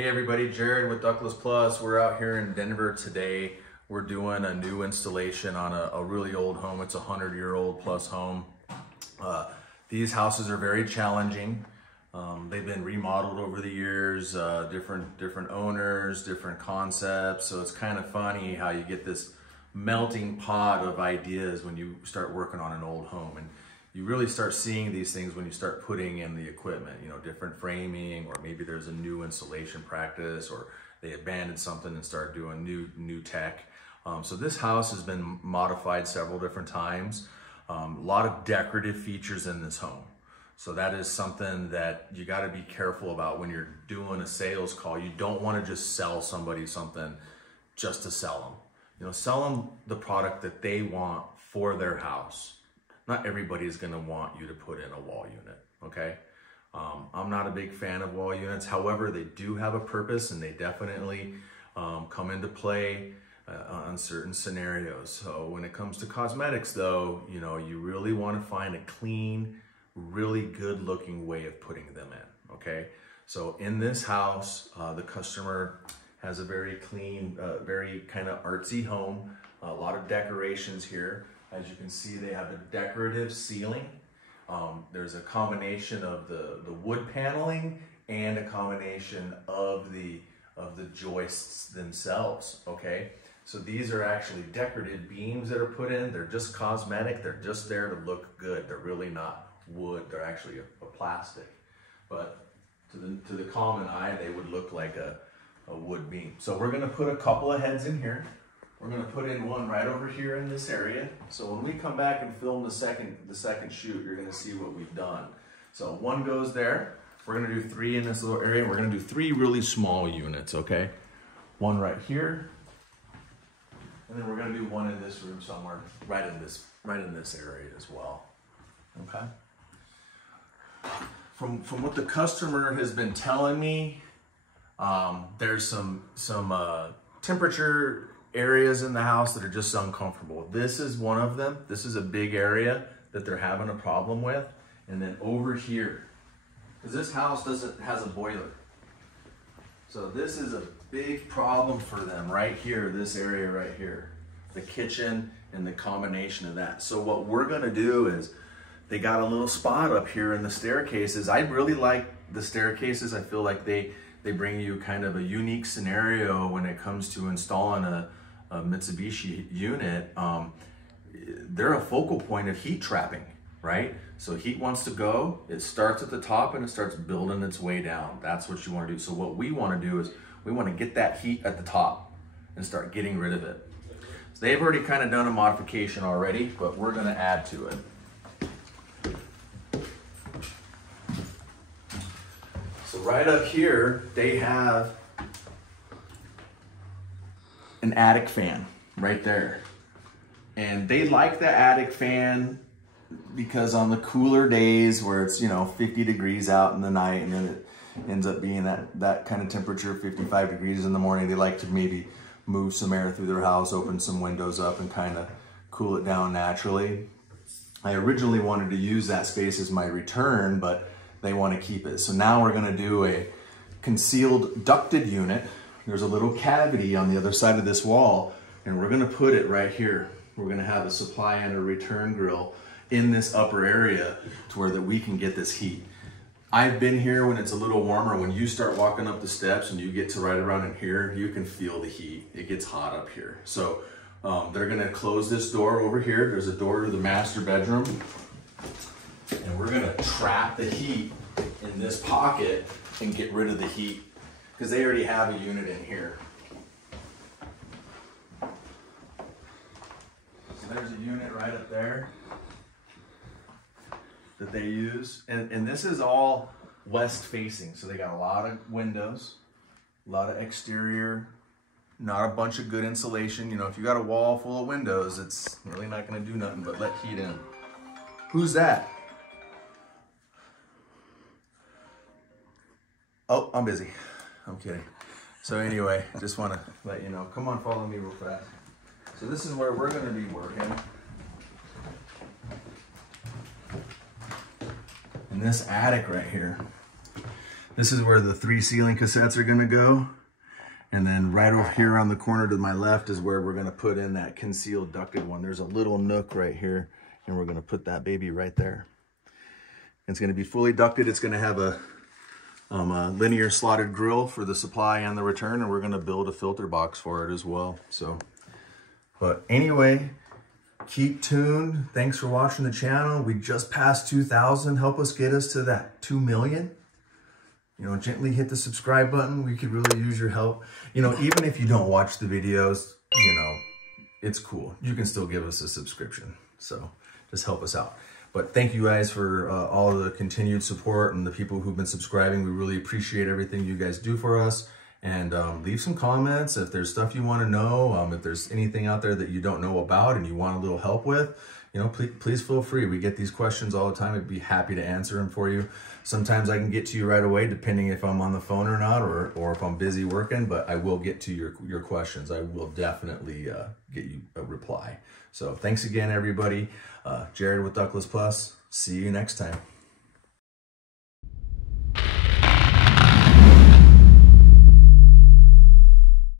Hey everybody, Jared with Ductless Plus. We're out here in Denver today. We're doing a new installation on a really old home. It's a 100-year-old plus home. These houses are very challenging. They've been remodeled over the years, different owners, different concepts. So it's kind of funny how you get this melting pot of ideas when you start working on an old home. And you really start seeing these things when you start putting in the equipment, you know, different framing, or maybe there's a new installation practice, or they abandoned something and start doing new tech. So this house has been modified several different times. A lot of decorative features in this home. So that is something that you got to be careful about when you're doing a sales call. You don't want to just sell somebody something just to sell them. You know, sell them the product that they want for their house. Not everybody is going to want you to put in a wall unit, okay? I'm not a big fan of wall units. However, they do have a purpose, and they definitely come into play on certain scenarios. So when it comes to cosmetics though, you know, you really want to find a clean, really good looking way of putting them in, okay? So in this house, the customer has a very clean, very kind of artsy home, a lot of decorations here. As you can see, they have a decorative ceiling. There's a combination of the wood paneling and a combination of the joists themselves, okay? So these are actually decorative beams that are put in. They're just cosmetic. They're just there to look good. They're really not wood. They're actually a plastic. But to the common eye, they would look like a wood beam. So we're gonna put a couple of heads in here. We're gonna put in one right over here in this area. So when we come back and film the second shoot, you're gonna see what we've done. So one goes there. We're gonna do 3 in this little area. We're gonna do 3 really small units, okay? One right here. And then we're gonna do one in this room somewhere, right in this area as well, okay? From what the customer has been telling me, there's some temperature areas in the house that are just uncomfortable. This is one of them. This is a big area that they're having a problem with. And then over here, because this house has a boiler. So this is a big problem for them right here, this area right here. The kitchen and the combination of that. So what we're gonna do is, they got a little spot up here in the staircases. I really like the staircases. I feel like they bring you kind of a unique scenario when it comes to installing a Mitsubishi unit. They're a focal point of heat trapping, right? So heat wants to go, it starts at the top and it starts building its way down. That's what you want to do. So what we want to do is we want to get that heat at the top and start getting rid of it. So they've already kind of done a modification already, but we're going to add to it. So right up here, they have an attic fan right there. And they like the attic fan because on the cooler days where it's, you know, 50 degrees out in the night, and then it ends up being that kind of temperature, 55 degrees in the morning, they like to maybe move some air through their house, open some windows up and kind of cool it down naturally. I originally wanted to use that space as my return, but they want to keep it. So now we're going to do a concealed ducted unit. There's a little cavity on the other side of this wall, and we're going to put it right here. We're going to have a supply and a return grill in this upper area to where that we can get this heat. I've been here when it's a little warmer. When you start walking up the steps and you get to right around in here, you can feel the heat. It gets hot up here. So they're going to close this door over here. There's a door to the master bedroom. And we're gonna trap the heat in this pocket and get rid of the heat because they already have a unit in here. So there's a unit right up there that they use. And this is all west facing. So they got a lot of windows, a lot of exterior, not a bunch of good insulation. You know, if you got a wall full of windows, it's really not gonna do nothing but let heat in. Who's that? Oh, I'm busy. I'm kidding. So anyway, just want to let you know. Come on, follow me real fast. So this is where we're going to be working. In this attic right here. This is where the 3 ceiling cassettes are gonna go. And then right over here on the corner to my left is where we're gonna put in that concealed ducted one. There's a little nook right here, and we're gonna put that baby right there. It's gonna be fully ducted. It's gonna have a linear slotted grill for the supply and the return, and we're gonna build a filter box for it as well. So, but anyway, keep tuned. Thanks for watching the channel. We just passed 2,000. Help us get us to that 2 million. You know, gently hit the subscribe button. We could really use your help. You know, even if you don't watch the videos, you know, it's cool. You can still give us a subscription. So just help us out. But thank you guys for all of the continued support and the people who've been subscribing. We really appreciate everything you guys do for us. And leave some comments if there's stuff you want to know. If there's anything out there that you don't know about and you want a little help with, you know, please feel free. We get these questions all the time. I'd be happy to answer them for you. Sometimes I can get to you right away, depending if I'm on the phone or not, or if I'm busy working, but I will get to your questions. I will definitely get you a reply. So thanks again, everybody. Jared with Ductless Plus. See you next time.